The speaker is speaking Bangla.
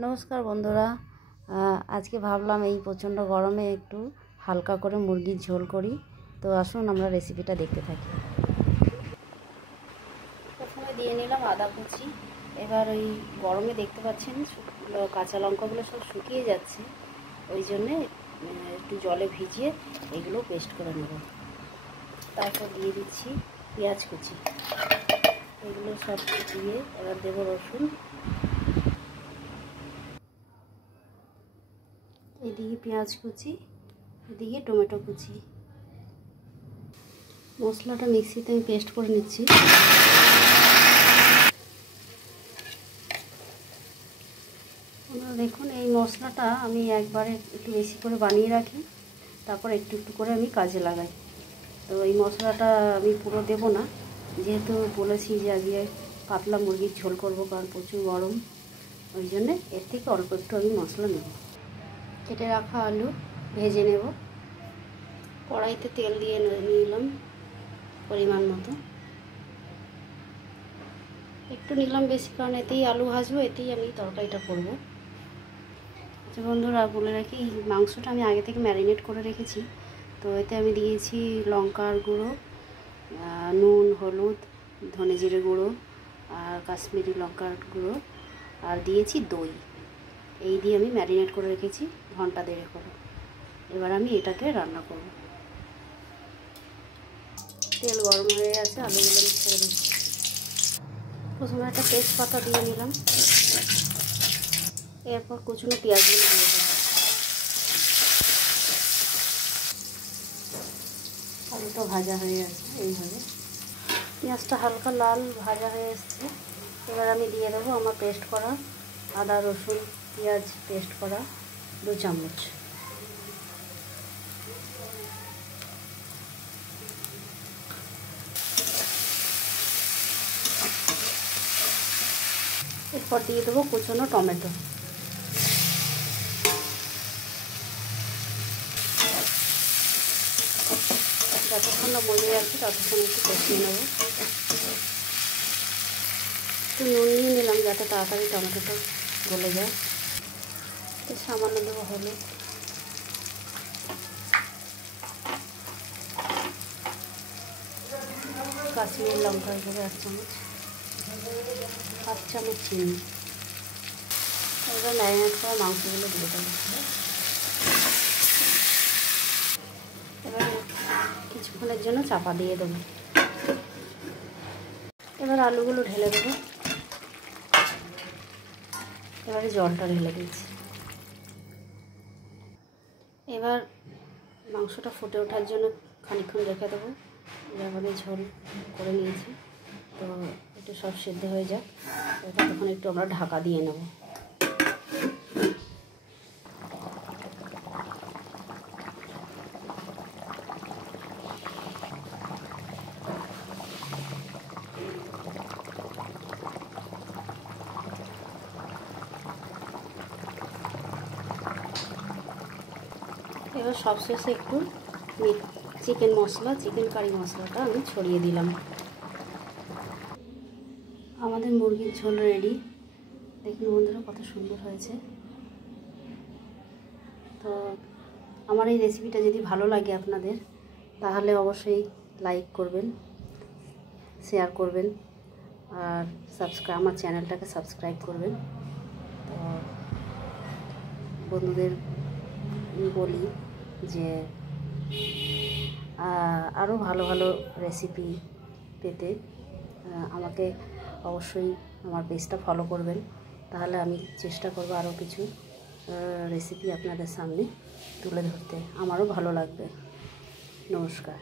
নমস্কার বন্ধুরা, আজকে ভাবলাম এই প্রচণ্ড গরমে একটু হালকা করে মুরগির ঝোল করি। তো আসুন আমরা রেসিপিটা দেখতে থাকি। প্রথমে দিয়ে নিলাম আদা কুচি। এবার ওই গরমে দেখতে পাচ্ছেন কাঁচা লঙ্কাগুলো সব শুকিয়ে যাচ্ছে, ওই জন্যে একটু জলে ভিজিয়ে এগুলো পেস্ট করে নেব। তারপর দিয়ে দিচ্ছি পেঁয়াজ কুচি, এগুলো সব দিয়ে এবার দেবো রসুন। এদিকে পেঁয়াজ কুচি, এদিকে টমেটো কুচি। মশলাটা মিক্সিতে আমি পেস্ট করে নিচ্ছি। আপনারা দেখুন, এই মশলাটা আমি একবারে একটু বেশি করে বানিয়ে রাখি, তারপর একটু একটু করে আমি কাজে লাগাই। তো এই মশলাটা আমি পুরো দেব না, যেহেতু বলেছি যে আজকে পাতলা মুরগির ঝোল করব, কারণ প্রচুর গরম, ওই জন্যে এর থেকে অল্প একটু আমি মশলা নেব। কেটে রাখা আলু ভেজে নেব। কড়াইতে তেল দিয়ে নিলাম পরিমাণ মতো, একটু নিলাম বেশি, কারণ এতেই আলু ভাজবো, এতেই আমি তরকারিটা করব। আচ্ছা বন্ধুরা, বলে রাখি মাংসটা আমি আগে থেকে ম্যারিনেট করে রেখেছি। তো এতে আমি দিয়েছি লঙ্কার গুঁড়ো, নুন, হলুদ, ধনে জিরে গুঁড়ো আর কাশ্মীরি লঙ্কার গুঁড়ো, আর দিয়েছি দই। এই দিয়ে আমি ম্যারিনেট করে রেখেছি ঘন্টা দেড়েক করে। এবার আমি এটাকে রান্না করব। তেল গরম হয়ে গেছে, আলুগুলো আমি ছেড়ে দিচ্ছি। প্রথমে একটা তেজপাতা দিয়ে নিলাম, এরপর কুচনো পেঁয়াজগুলো দিয়ে দিলাম। আলুটা ভাজা হয়ে গেছে, এইভাবে পেঁয়াজটা হালকা লাল ভাজা হয়ে এসছে। এবার আমি দিয়ে দেবো আমার পেস্ট করা আদা রসুন পেঁয়াজ পেস্ট করা 2 চামচ। এরপর দিয়ে দেবো কুচনো টমেটো। যতক্ষণ না মজে যাচ্ছে ততক্ষণ একটু কষিয়ে নেব। একটু নুন নিয়ে নিলাম যাতে তাড়াতাড়ি টমেটোটা গলে যায়। সামান্য দেবো হলুদ, কাশ্মীরি লঙ্কার গুঁড়ো 1 চামচ, 1 চামচ চিনি। এবার ম্যারিনেট করা মাংসগুলো দিয়ে দেবো। এবার কিছুক্ষণের জন্য চাপা দিয়ে দেবো। এবার আলুগুলো ঢেলে দেবো। এবারে জলটা ঢেলে দিচ্ছি। এবার মাংসটা ফুটে ওঠার জন্য খানিকক্ষণ রেখে দেবো। এবারে ঝোল করে নিয়েছি, তো একটু সব সেদ্ধ হয়ে যাক, ততক্ষণ একটু আমরা ঢাকা দিয়ে নেব। এবার সবশেষে একটু চিকেন কারি মশলাটা আমি ছড়িয়ে দিলাম। আমাদের মুরগির ঝোল রেডি। দেখুন বন্ধুরা, কত সুন্দর হয়েছে। তো আমার এই রেসিপিটা যদি ভালো লাগে আপনাদের, তাহলে অবশ্যই লাইক করবেন, শেয়ার করবেন, আর আমার চ্যানেলটাকে সাবস্ক্রাইব করবেন। তো বন্ধুদের বলি যে আরও ভালো ভালো রেসিপি পেতে আমাকে অবশ্যই আমার পেজটা ফলো করবেন, তাহলে আমি চেষ্টা করব আরও কিছু রেসিপি আপনাদের সামনে তুলে ধরতে, আমারও ভালো লাগবে। নমস্কার।